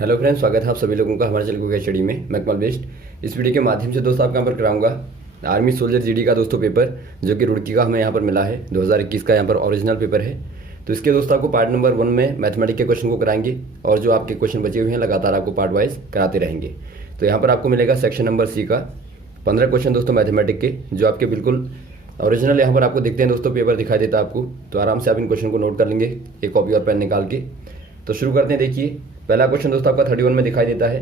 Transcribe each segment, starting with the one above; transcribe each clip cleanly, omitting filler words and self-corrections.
Hello friends, स्वागत है आप सभी लोगों का हमारे चैनल को स्टडी में। मैं कमल बेस्ट इस वीडियो के माध्यम से दोस्तों आपके यहाँ पर कराऊंगा आर्मी सोल्जर जीडी का दोस्तों पेपर, जो कि रुड़की का हमें यहाँ पर मिला है। 2021 का यहाँ पर ओरिजिनल पेपर है। तो इसके दोस्तों आपको पार्ट नंबर 1 में मैथमेटिक्स के क्वेश्चन को कराएंगे और जो आपके क्वेश्चन बचे हुए हैं लगातार आपको पार्ट वाइज कराते रहेंगे। तो यहाँ पर आपको मिलेगा सेक्शन नंबर सी का 15 क्वेश्चन दोस्तों मैथमेटिक्स के, जो आपके बिल्कुल ओरिजिनल यहाँ पर आपको दिखते हैं दोस्तों। पेपर दिखाई देता है आपको, तो आराम से आप इन क्वेश्चन को नोट कर लेंगे एक कॉपी और पेन निकाल के। तो शुरू करते हैं। देखिए पहला क्वेश्चन दोस्तों आपका 31 में दिखाई देता है।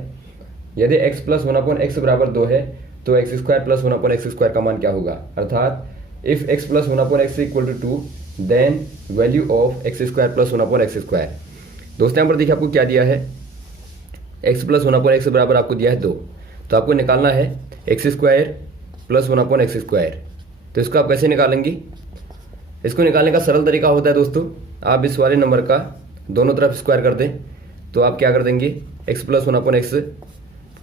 यदि x प्लस 1/x बराबर 2 है तो x square plus 1/x square का मान क्या होगा। अर्थात if x plus 1/x equal to 2 then value of x square plus 1/x square. दोस्तों यहाँ पर देखिए आपको क्या दिया है, x प्लस 1/x बराबर आपको दिया है 2, तो आपको निकालना है x square plus 1/x square. तो इसको आप कैसे निकालेंगे? इसको निकालने का सरल तरीका होता है दोस्तों, आप इस वाले नंबर का दोनों तरफ स्क्वायर कर दें। तो आप क्या कर देंगे, x प्लस 1/x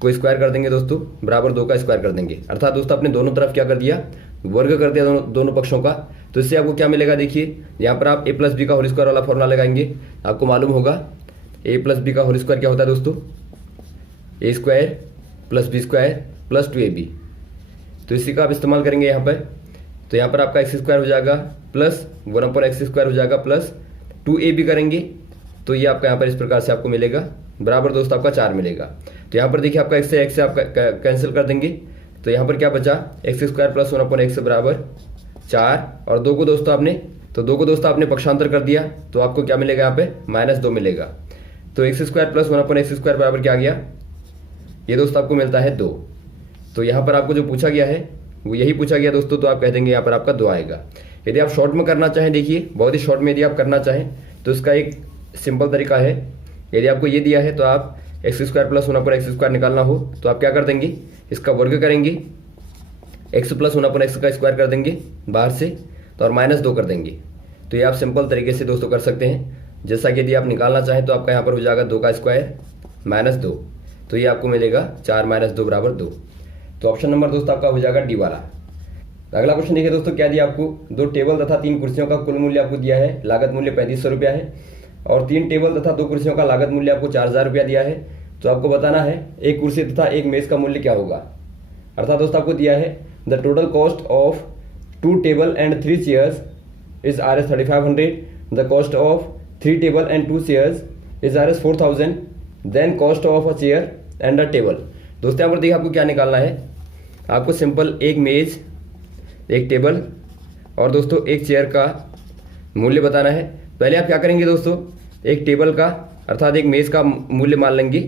को स्क्वायर कर देंगे दोस्तों, बराबर 2 का स्क्वायर कर देंगे। अर्थात दोस्तों आपने दोनों तरफ क्या कर दिया, वर्ग कर दिया दोनों पक्षों का। तो इससे आपको क्या मिलेगा, देखिए यहाँ पर आप a प्लस बी का होल स्क्वायर वाला फॉर्मूला लगाएंगे। आपको मालूम होगा a प्लस बी का होल स्क्वायर क्या होता है दोस्तों, a square plus B square plus 2ab। तो इसी का आप इस्तेमाल करेंगे यहाँ पर। तो यहाँ पर आपका x स्क्वायर हो जाएगा प्लस 1/x स्क्वायर हो जाएगा प्लस 2ab करेंगे। तो ये आपका यहाँ पर इस प्रकार से आपको मिलेगा, बराबर दोस्तों आपका 4 मिलेगा। तो यहाँ पर देखिए आपका x से आप कैंसिल कर देंगे। तो यहाँ पर क्या बचा, x स्क्वायर प्लस 1/x बराबर 4 और 2 को दोस्तों आपने पक्षांतर कर दिया। तो आपको क्या मिलेगा यहाँ पे, -2 मिलेगा। तो x square plus 1/x square बराबर क्या आ गया, ये दोस्तों आपको मिलता है 2। तो यहाँ पर आपको जो पूछा गया है वो यही पूछा गया दोस्तों। तो आप कह देंगे यहाँ पर आपका 2 आएगा। यदि आप शॉर्ट में करना चाहें, देखिए बहुत ही शॉर्ट में यदि आप करना चाहें तो इसका एक सिंपल तरीका है। यदि आपको ये दिया है तो आप x square plus 1/x square निकालना हो तो आप क्या कर देंगे, इसका वर्ग करेंगे, x प्लस 1/x का स्क्वायर कर देंगे बाहर से, तो और -2 कर देंगे। तो ये आप सिंपल तरीके से दोस्तों कर सकते हैं। जैसा कि यदि आप निकालना चाहें तो आपका यहाँ पर हो जाएगा 2 का स्क्वायर -2, तो ये आपको मिलेगा 4 - 2 बराबर 2। तो ऑप्शन नंबर दोस्तों आपका हो जाएगा डी वाला। अगला क्वेश्चन देखिए दोस्तों, क्या दिया आपको, 2 टेबल तथा 3 कुर्सियों का कुल मूल्य आपको दिया है, लागत मूल्य 3500 रुपया है, और 3 टेबल तथा 2 कुर्सियों का लागत मूल्य आपको 4000 रुपया दिया है। तो आपको बताना है एक कुर्सी तथा एक मेज का मूल्य क्या होगा। अर्थात दोस्तों आपको दिया है the total cost of 2 table and 3 chairs is Rs 3500, the cost of 3 table and 2 chairs is Rs 4000, then cost of a chair and a table. दोस्तों यहाँ पर देखिए आपको क्या निकालना है, आपको सिंपल एक मेज, एक टेबल और दोस्तों एक चेयर का मूल्य बताना है। पहले आप क्या करेंगे दोस्तों, एक टेबल का अर्थात एक मेज का मूल्य मान लेंगे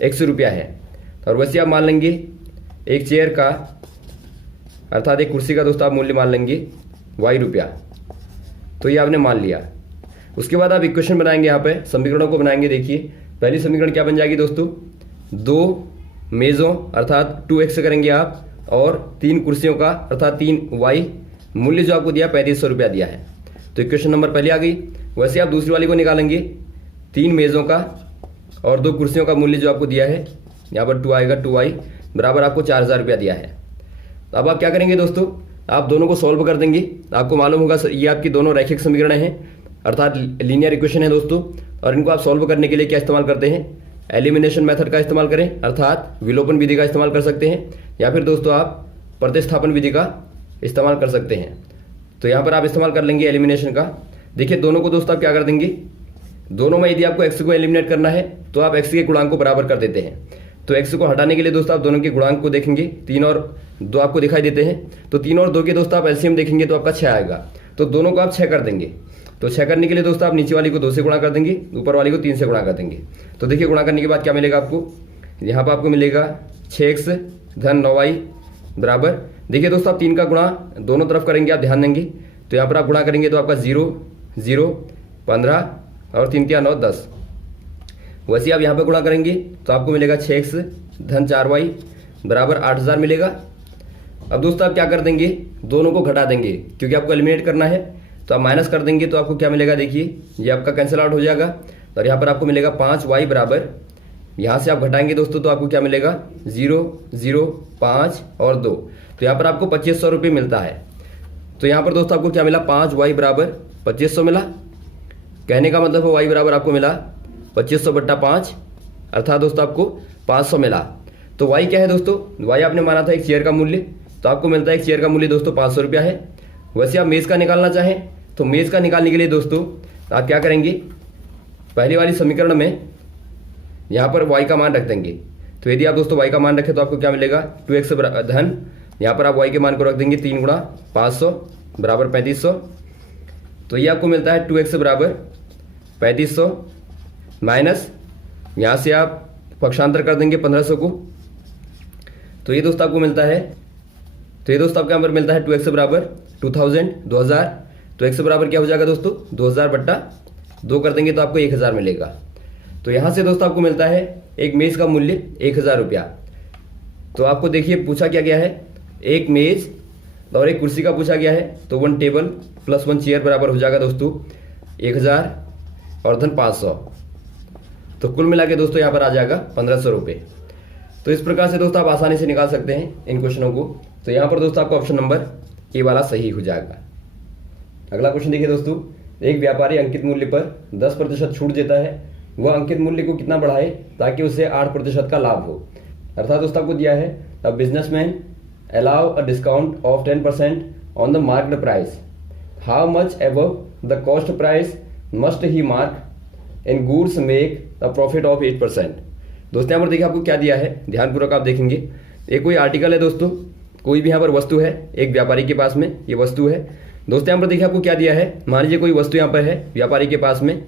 100 रुपया है, और वैसे आप मान लेंगे एक चेयर का अर्थात एक कुर्सी का दोस्तों आप मूल्य मान लेंगे y रुपया। तो ये आपने मान लिया। उसके बाद आप इक्वेशन बनाएंगे, यहाँ पे समीकरणों को बनाएंगे। देखिए पहली समीकरण क्या बन जाएगी दोस्तों, 2 मेज़ों अर्थात 2x करेंगे आप, और 3 कुर्सियों का अर्थात 3y, मूल्य जो आपको दिया 3500 रुपया दिया है। तो इक्वेशन नंबर पहले आ गई। वैसे आप दूसरी वाली को निकालेंगे, 3 मेज़ों का और 2 कुर्सियों का मूल्य जो आपको दिया है, यहाँ पर 2 आएगा, 2y बराबर आपको 4000 रुपया दिया है। अब आप क्या करेंगे दोस्तों, आप दोनों को सॉल्व कर देंगे। आपको मालूम होगा ये आपकी दोनों रैखिक समीकरण हैं अर्थात लीनियर इक्वेशन है दोस्तों, और इनको आप सॉल्व करने के लिए क्या इस्तेमाल करते हैं, एलिमिनेशन मेथड का इस्तेमाल करें, अर्थात विलोपन विधि का इस्तेमाल कर सकते हैं, या फिर दोस्तों आप प्रतिस्थापन विधि का इस्तेमाल कर सकते हैं। तो यहाँ पर आप इस्तेमाल कर लेंगे एलिमिनेशन का। देखिए दोनों को दोस्तों आप क्या कर देंगे, दोनों में यदि आपको x को एलिमिनेट करना है तो आप x के गुणांक को बराबर कर देते हैं। तो x को हटाने के लिए दोस्तों आप दोनों के गुणांक को देखेंगे, 3 और 2 आपको दिखाई देते हैं। तो 3 और 2 के दोस्तों आप एलसीएम देखेंगे तो आपका 6 आएगा। तो दोनों को आप 6 कर देंगे। तो 6 करने के लिए दोस्तों आप नीचे वाली को 2 से गुणा कर देंगे, ऊपर वाली को 3 से गुणा कर देंगे। तो देखिए गुणा करने के बाद क्या मिलेगा आपको, यहाँ पर आपको मिलेगा 6x धन 9y बराबर, देखिए दोस्तों आप 3 का गुणा दोनों तरफ करेंगे, आप ध्यान देंगे। तो यहाँ पर आप गुणा करेंगे तो आपका 0 0 15 और 3 3 9 10। वैसे आप यहाँ पर गुणा करेंगे तो आपको मिलेगा 6x धन 4y बराबर 8000 मिलेगा। अब दोस्तों आप क्या कर देंगे, दोनों को घटा देंगे, क्योंकि आपको एलिमिनेट करना है। तो आप माइनस कर देंगे तो आपको क्या मिलेगा, देखिए ये आपका कैंसिल आउट हो जाएगा, और यहाँ पर आपको मिलेगा 5y बराबर, यहाँ से आप घटाएंगे दोस्तों तो आपको क्या मिलेगा 0 0 5 और 2। तो यहाँ पर आपको 2500 रुपये मिलता है। तो यहाँ पर दोस्तों आपको क्या मिला, 5y बराबर 2500 मिला। कहने का मतलब है y बराबर आपको मिला 2500 बट्टा 5 अर्थात दोस्तों आपको 500 मिला। तो वाई क्या है दोस्तों, वाई आपने माना था एक शेयर का मूल्य, तो आपको मिलता है एक शेयर का मूल्य दोस्तों 500 रुपया है। वैसे आप मेज़ का निकालना चाहें तो मेज़ का निकालने के लिए दोस्तों आप क्या करेंगे, पहली वाली समीकरण में यहाँ पर वाई का मान रख देंगे। तो यदि आप दोस्तों वाई का मान रखें तो आपको क्या मिलेगा, 2x धन, यहाँ पर आप वाई के मान को रख देंगे 3 गुणा 500 बराबर 3500। तो ये आपको मिलता है 2x बराबर 3500 माइनस, यहाँ से आप पक्षांतर कर देंगे 1500 को। तो ये दोस्तों आपको मिलता है, तो ये दोस्तों आपको यहाँ पर मिलता है 2x बराबर 2000। तो x बराबर क्या हो जाएगा दोस्तों, 2000 बट्टा 2 कर देंगे तो आपको 1000 मिलेगा। तो यहाँ से दोस्तों आपको मिलता है एक मेज़ का मूल्य 1000 रुपया। तो आपको देखिए पूछा क्या गया है, एक मेज़ और एक कुर्सी का पूछा गया है। तो 1 टेबल प्लस 1 चेयर बराबर हो जाएगा दोस्तों 1000 और धन 500। तो कुल मिला के दोस्तों यहाँ पर आ जाएगा 1500 रुपये। तो इस प्रकार से दोस्तों आप आसानी से निकाल सकते हैं इन क्वेश्चनों को। तो यहाँ पर दोस्तों आपको ऑप्शन नंबर ए वाला सही हो जाएगा। अगला क्वेश्चन देखिए दोस्तों, एक व्यापारी अंकित मूल्य पर 10% छूट देता है, वह अंकित मूल्य को कितना बढ़ाए ताकि उसे 8% का लाभ हो। अर्थात दोस्तों आपको दिया है, a businessman allow a discount of 10% on the marked price, how much above the cost price must he mark in goods make a profit of 8%। दोस्तों यहाँ पर देखिए आपको क्या दिया है, ध्यानपूर्वक आप देखेंगे। एक कोई आर्टिकल है दोस्तों, कोई भी यहाँ पर वस्तु है, एक व्यापारी के पास में ये वस्तु है। दोस्तों यहाँ पर देखिए आपको क्या दिया है, मान लीजिए कोई वस्तु यहाँ पर है व्यापारी के पास में,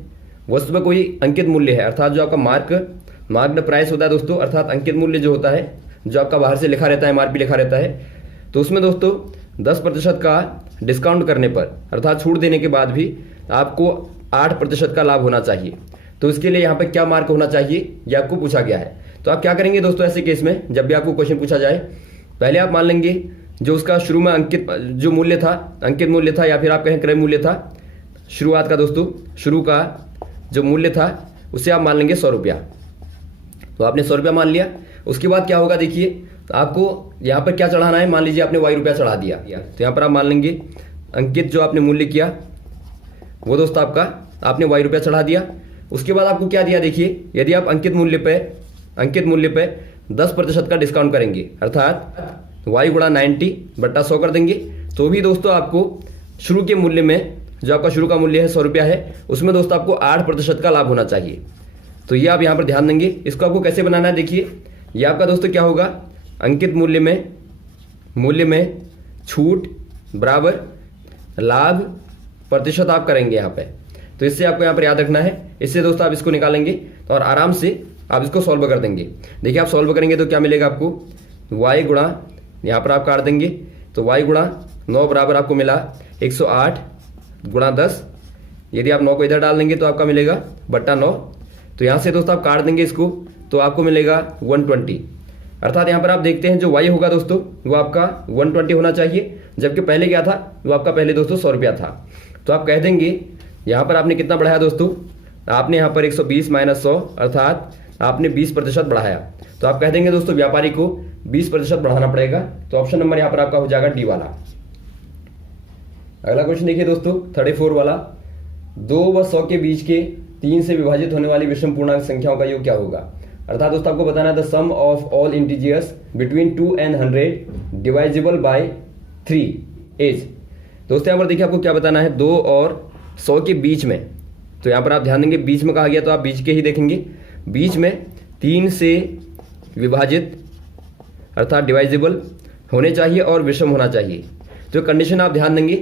वस्तु पर कोई अंकित मूल्य है, अर्थात जो आपका मार्क्ड प्राइस होता है दोस्तों, अर्थात अंकित मूल्य जो होता है, जो आपका बाहर से लिखा रहता है, MRP लिखा रहता है। तो उसमें दोस्तों 10% का डिस्काउंट करने पर, अर्थात छूट देने के बाद भी आपको 8% का लाभ होना चाहिए। तो इसके लिए यहाँ पर क्या मार्क होना चाहिए, ये आपको पूछा गया है। तो आप क्या करेंगे दोस्तों ऐसे केस में, जब भी आपको क्वेश्चन पूछा जाए, पहले आप मान लेंगे जो उसका शुरू में अंकित जो मूल्य था, अंकित मूल्य था या फिर आप कहें क्रय मूल्य था, शुरुआत का दोस्तों, शुरू का जो मूल्य था उसे आप मान लेंगे 100 रुपया। तो आपने 100 रुपया मान लिया। उसके बाद क्या होगा देखिए, आपको यहाँ पर क्या चढ़ाना है, मान लीजिए आपने y रुपया चढ़ा दिया, तो यहाँ पर आप मान लेंगे अंकित जो आपने मूल्य किया वो दोस्तों आपका आपने y रुपया चढ़ा दिया। उसके बाद आपको क्या दिया देखिए, यदि आप अंकित मूल्य पे 10% का डिस्काउंट करेंगे, अर्थात y गुणा 90 बट्टा 100 कर देंगे, तो भी दोस्तों आपको शुरू के मूल्य में, जो आपका शुरू का मूल्य है 100 रुपया है, उसमें दोस्तों आपको 8% का लाभ होना चाहिए। तो ये आप यहाँ पर ध्यान देंगे। इसको आपको कैसे बनाना है देखिए, ये आपका दोस्तों क्या होगा, अंकित मूल्य में छूट बराबर लाभ प्रतिशत आप करेंगे यहाँ पे। तो इससे आपको यहाँ पर याद रखना है। इससे दोस्तों आप इसको निकालेंगे तो और आराम से आप इसको सॉल्व कर देंगे। देखिए आप सॉल्व करेंगे तो क्या मिलेगा आपको, y गुणा, यहाँ पर आप काट देंगे तो y गुणा 9 बराबर आपको मिला 108 गुणा 10। यदि आप 9 को इधर डाल देंगे तो आपका मिलेगा बट्टा 9। तो यहाँ से दोस्तों आप काट देंगे इसको तो आपको मिलेगा 120। अर्थात यहाँ पर आप देखते हैं जो y होगा दोस्तों वो आपका 120 होना चाहिए, जबकि पहले क्या था, वो आपका पहले दोस्तों 100 रुपया था। तो आप कह देंगे यहाँ पर आपने कितना बढ़ाया दोस्तों, आपने यहाँ पर 120 माइनस 100 अर्थात आपने 20% बढ़ाया। तो आप कह देंगे दोस्तों व्यापारी को 20% बढ़ाना पड़ेगा। तो ऑप्शन नंबर यहाँ पर आपका हो जाएगा डी वाला। अगला क्वेश्चन देखिए दोस्तों 34 वाला, 2 व 100 के बीच के 3 से विभाजित होने वाली विषम पूर्णांक संख्याओं का योग क्या होगा। अर्थात दोस्तों आपको बताना है the sum of all integers between 2 and 100 divisible by 3 is. दोस्तों यहाँ पर देखिए आपको क्या बताना है, 2 और 100 के बीच में। तो यहाँ पर आप ध्यान देंगे बीच में कहा गया तो आप बीच के ही देखेंगे, बीच में 3 से विभाजित अर्थात डिवाइजिबल होने चाहिए और विषम होना चाहिए। तो कंडीशन आप ध्यान देंगे,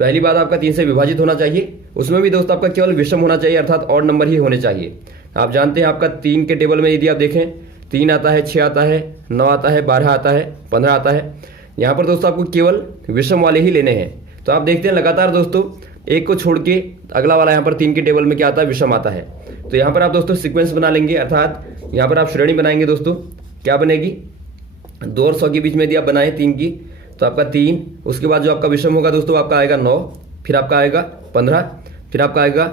पहली बात आपका 3 से विभाजित होना चाहिए, उसमें भी दोस्तों आपका केवल विषम होना चाहिए अर्थात ऑड नंबर ही होने चाहिए। आप जानते हैं आपका 3 के टेबल में यदि आप देखें 3 आता है, 6 आता है, 9 आता है, 12 आता है, 15 आता है। यहाँ पर दोस्तों आपको केवल विषम वाले ही लेने हैं। तो आप देखते हैं लगातार दोस्तों एक को छोड़ के अगला वाला यहाँ पर 3 के टेबल में क्या आता है, विषम आता है। तो यहाँ पर आप दोस्तों सीक्वेंस बना लेंगे, अर्थात यहाँ पर आप श्रेणी बनाएंगे दोस्तों, क्या बनेगी, 2 और 100 के बीच में यदि आप बनाए 3 की तो आपका 3, उसके बाद जो आपका विषम होगा दोस्तों आपका आएगा 9, फिर आपका आएगा 15, फिर आपका आएगा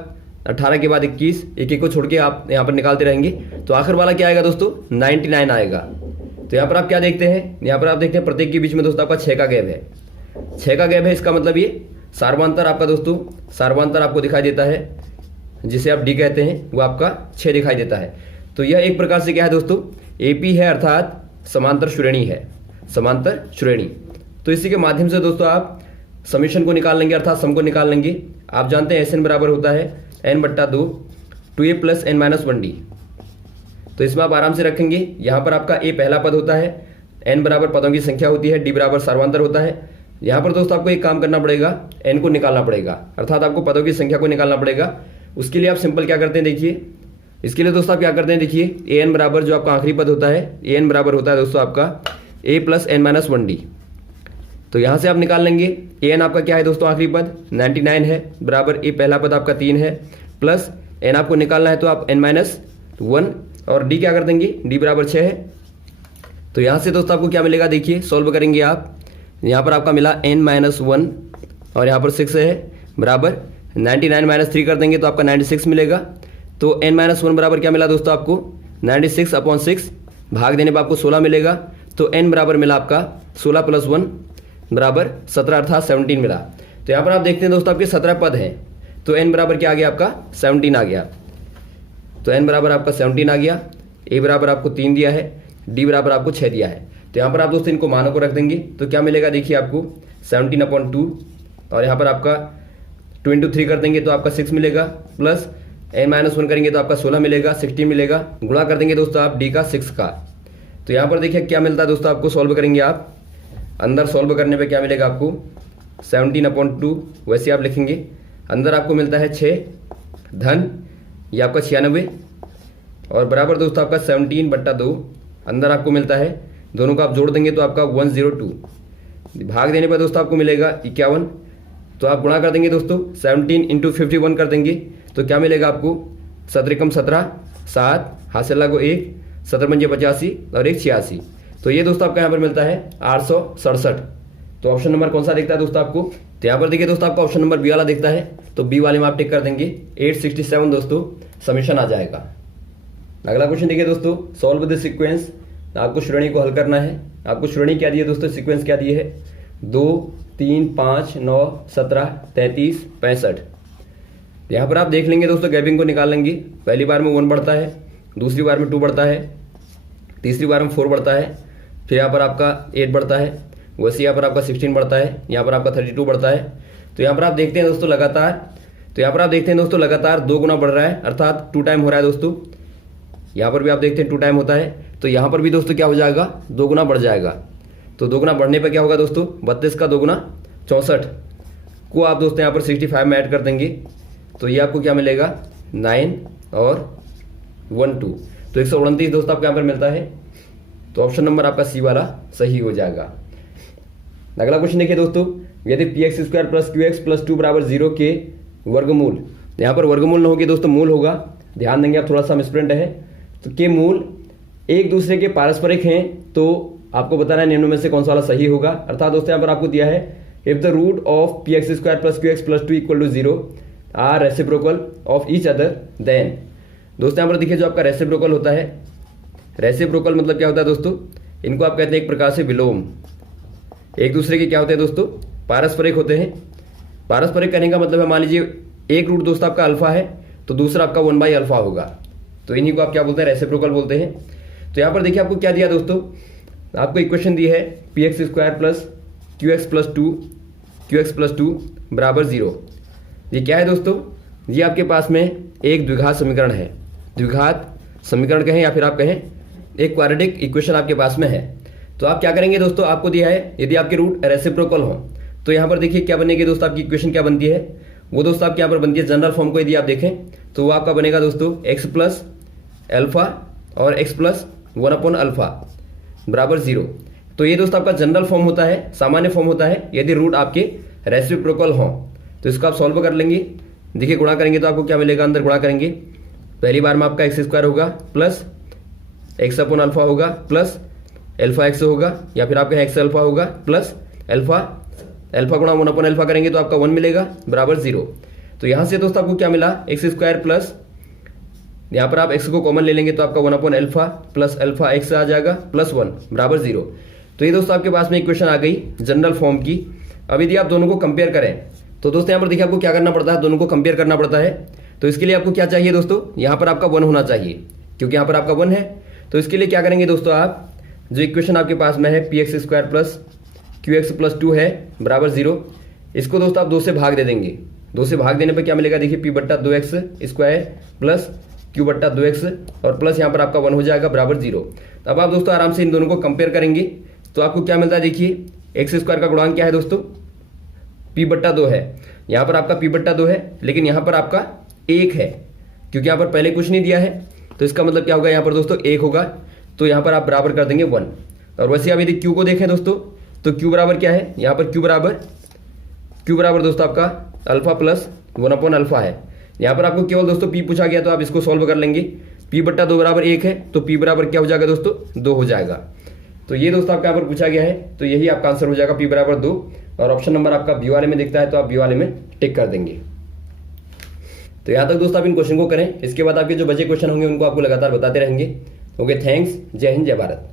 18 के बाद 21, एक को छोड़ के आप यहाँ पर निकालते रहेंगे। तो आखिर वाला क्या आएगा दोस्तों, 99 आएगा। तो यहाँ पर आप क्या देखते हैं, यहाँ पर आप देखते हैं प्रत्येक के बीच में दोस्तों आपका 6 का गैप है, 6 का गैप है। इसका मतलब ये सार्वंतर आपका दोस्तों, सार्वंतर आपको दिखाई देता है, जिसे आप डी कहते हैं, वो आपका 6 दिखाई देता है। तो यह एक प्रकार से क्या है दोस्तों, एपी है, अर्थात समांतर श्रेणी है, समांतर श्रेणी। तो इसी के माध्यम से दोस्तों आप समीशन को निकाल लेंगे, अर्थात सम को निकाल लेंगे। आप जानते हैं SN बराबर होता है n/2 2a + n-1d। तो इसमें आप आराम से रखेंगे, यहाँ पर आपका a पहला पद होता है, n बराबर पदों की संख्या होती है, d बराबर सर्वांतर होता है। यहाँ पर दोस्तों आपको एक काम करना पड़ेगा, n को निकालना पड़ेगा, अर्थात आपको पदों की संख्या को निकालना पड़ेगा। उसके लिए आप सिंपल क्या करते हैं देखिए, इसके लिए दोस्तों आप क्या करते हैं देखिए, an बराबर जो आपका आखिरी पद होता है, an बराबर होता है दोस्तों आपका a + n-1d। तो यहाँ से आप निकाल लेंगे, an आपका क्या है दोस्तों आखिरी पद 99 है, बराबर a पहला पद आपका 3 है, प्लस n आपको निकालना है तो आप n-1 और d क्या कर देंगे, d बराबर 6 है। तो यहाँ से दोस्तों आपको क्या मिलेगा देखिए, सॉल्व करेंगे आप, यहाँ पर आपका मिला n-1 और यहाँ पर 6 है, बराबर 99 - 3 कर देंगे तो आपका 96 मिलेगा। तो n-1 बराबर क्या मिला दोस्तों आपको 96/6, भाग देने पर आपको 16 मिलेगा। तो n बराबर मिला आपका 16 + 1 बराबर 17, अर्थात 17 मिला। तो यहाँ पर आप देखते हैं दोस्तों आपके 17 पद हैं, तो n बराबर क्या आ गया आपका 17 आ गया। तो n बराबर आपका 17 आ गया, a बराबर आपको 3 दिया है, d बराबर आपको 6 दिया है। तो यहाँ पर आप दोस्तों इनको मानों को रख देंगे तो क्या मिलेगा देखिए आपको 17/2 और यहाँ पर आपका 2 × 3 कर देंगे तो आपका 6 मिलेगा, प्लस n-1 करेंगे तो आपका 16 मिलेगा, 16 मिलेगा, गुणा कर देंगे दोस्तों आप d का 6 का। तो यहाँ पर देखिए क्या मिलता है दोस्तों आपको, सॉल्व करेंगे आप, अंदर सॉल्व करने पे क्या मिलेगा आपको 17/2, वैसे आप लिखेंगे, अंदर आपको मिलता है 6 धन ये आपका 96 और बराबर दोस्तों आपका 17/2, अंदर आपको मिलता है, दोनों को आप जोड़ देंगे तो आपका 102, भाग देने पर दोस्तों आपको मिलेगा 51। तो आप गुणा कर देंगे दोस्तों 17 × 51 कर देंगे तो क्या मिलेगा आपको 17 × 17 7, हासिल लागो 1, 17 × 85 और 1 86। तो ये दोस्तों आपका यहाँ पर मिलता है 867। तो ऑप्शन नंबर कौन सा दिखता है दोस्तों आपको, तो यहाँ पर देखिए दोस्तों आपका ऑप्शन नंबर बी वाला दिखता है, तो बी वाले में आप टिक कर देंगे, 867 दोस्तों समीशन आ जाएगा। अगला क्वेश्चन देखिए दोस्तों, सॉल्व द सीक्वेंस। आपको श्रेणी को हल करना है। आपको श्रेणी क्या दी है दोस्तों, सीक्वेंस क्या दी है, 2 3 5 9 17 33 65। यहाँ पर आप देख लेंगे दोस्तों, गैपिंग को निकाल लेंगे। पहली बार में 1 बढ़ता है, दूसरी बार में 2 बढ़ता है, तीसरी बार में 4 बढ़ता है, फिर यहाँ पर आपका 8 बढ़ता है, वैसे यहाँ पर आपका 16 बढ़ता है, यहाँ पर आपका 32 बढ़ता है। तो यहाँ पर आप देखते हैं दोस्तों लगातार 2 गुना बढ़ रहा है, अर्थात 2 टाइम हो रहा है दोस्तों। यहाँ पर भी आप देखते हैं 2 टाइम होता है, तो यहाँ पर भी दोस्तों क्या हो जाएगा 2 गुना बढ़ जाएगा। तो 2 गुना बढ़ने पर क्या होगा दोस्तों, 32 का 2 गुना 64 को आप दोस्तों यहाँ पर 65 में ऐड कर देंगे तो ये आपको क्या मिलेगा 9 और 1 2, तो 129 दोस्तों आपको यहाँ पर मिलता है। तो ऑप्शन नंबर आपका सी वाला सही हो जाएगा। अगला क्वेश्चन देखिए दोस्तों, यदि px² + qx + 2 = 0 के वर्गमूल, यहाँ पर वर्गमूल न होगी दोस्तों, मूल होगा, ध्यान देंगे आप, थोड़ा सा मिसप्रिंट है। तो के मूल एक दूसरे के पारस्परिक हैं तो आपको बताना है निम्न में से कौन सा वाला सही होगा। अर्थात दोस्तों यहाँ पर आपको दिया है, if the root of px² + qx + 2 = 0 are reciprocal of each other, then दोस्तों यहाँ पर देखिए जो आपका रेसिप्रोकल होता है, रेसिप्रोकल मतलब क्या होता है दोस्तों, इनको आप कहते हैं एक प्रकार से विलोम, एक दूसरे के क्या होते हैं दोस्तों, पारस्परिक होते हैं। पारस्परिक करने का मतलब है, मान लीजिए एक रूट दोस्तों आपका अल्फा है तो दूसरा आपका 1/अल्फा होगा, तो इन्हीं को आप क्या बोलते हैं, रेसिप्रोकल बोलते हैं। तो यहाँ पर देखिए आपको क्या दिया दोस्तों, आपको इक्वेशन दी है px² + qx + 2 = 0। ये क्या है दोस्तों, ये आपके पास में एक द्विघात समीकरण है, द्विघात समीकरण कहें या फिर आप कहें एक क्वाड्रेटिक इक्वेशन आपके पास में है। तो आप क्या करेंगे दोस्तों, आपको दिया है यदि आपके रूट रेसिप्रोकल हो तो यहाँ पर देखिए क्या बनेगी दोस्तों, आपकी इक्वेशन क्या बनती है, वो दोस्तों आपके यहाँ पर बनती है जनरल फॉर्म को यदि आप देखें तो वो आपका बनेगा दोस्तों x + अल्फा और x + 1/अल्फा = 0। तो ये दोस्तों आपका जनरल फॉर्म होता है, सामान्य फॉर्म होता है यदि रूट आपके रेसिप्रोकल हों। तो इसको आप सॉल्व कर लेंगे, देखिए गुणा करेंगे तो आपको क्या मिलेगा, अंदर गुणा करेंगे, पहली बार में आपका x² होगा प्लस x/अल्फा होगा प्लस अल्फा x होगा, या फिर आपका x अल्फा होगा प्लस अल्फा गुणा 1/अल्फा करेंगे तो आपका 1 मिलेगा = 0। तो यहाँ से दोस्तों आपको क्या मिला, x² प्लस, यहाँ पर आप x को कॉमन ले लेंगे तो आपका 1/अल्फा प्लस अल्फा x आ जाएगा प्लस 1 = 0। तो ये दोस्तों आपके पास में इक्वेशन आ गई जनरल फॉर्म की। अब यदि आप दोनों को कंपेयर करें तो दोस्तों यहाँ पर देखिए आपको क्या करना पड़ता है, दोनों को कंपेयर करना पड़ता है। तो इसके लिए आपको क्या चाहिए दोस्तों, यहाँ पर आपका 1 होना चाहिए, क्योंकि यहाँ पर आपका 1 है। तो इसके लिए क्या करेंगे दोस्तों, आप जो इक्वेशन आपके पास में है px² प्लस qx प्लस 2 है बराबर 0, इसको दोस्तों आप 2 से भाग दे देंगे। 2 से भाग देने पर क्या मिलेगा, देखिए p/2x² प्लस q/2x और प्लस यहाँ पर आपका 1 हो जाएगा बराबर 0। अब आप दोस्तों आराम से इन दोनों को कंपेयर करेंगे तो आपको क्या मिलता है, देखिए x² का गुणांक क्या है दोस्तों, p/2 है। यहाँ पर आपका p/2 है, लेकिन यहाँ पर आपका 1 है, क्योंकि यहाँ पर पहले कुछ नहीं दिया है। तो इसका मतलब क्या होगा, यहाँ पर दोस्तों 1 होगा, तो यहाँ पर आप बराबर कर देंगे 1। और वैसे आप यदि q को देखें दोस्तों, तो q बराबर क्या है, यहाँ पर q बराबर दोस्तों आपका अल्फा प्लस 1/अल्फा है। यहाँ पर आपको केवल दोस्तों p पूछा गया, तो आप इसको सॉल्व कर लेंगे। p/2 बराबर 1 है, तो p बराबर क्या हो जाएगा दोस्तों, 2 हो जाएगा। तो ये दोस्तों आपका यहाँ पर पूछा गया है, तो यही आपका आंसर हो जाएगा p बराबर 2। और ऑप्शन नंबर आपका बी वाले में दिखता है, तो आप बी वाले में टिक कर देंगे। तो यहाँ तक दोस्तों आप इन क्वेश्चन को करें, इसके बाद आपके जो बचे क्वेश्चन होंगे उनको आपको लगातार बताते रहेंगे। ओके, थैंक्स, जय हिंद, जय भारत।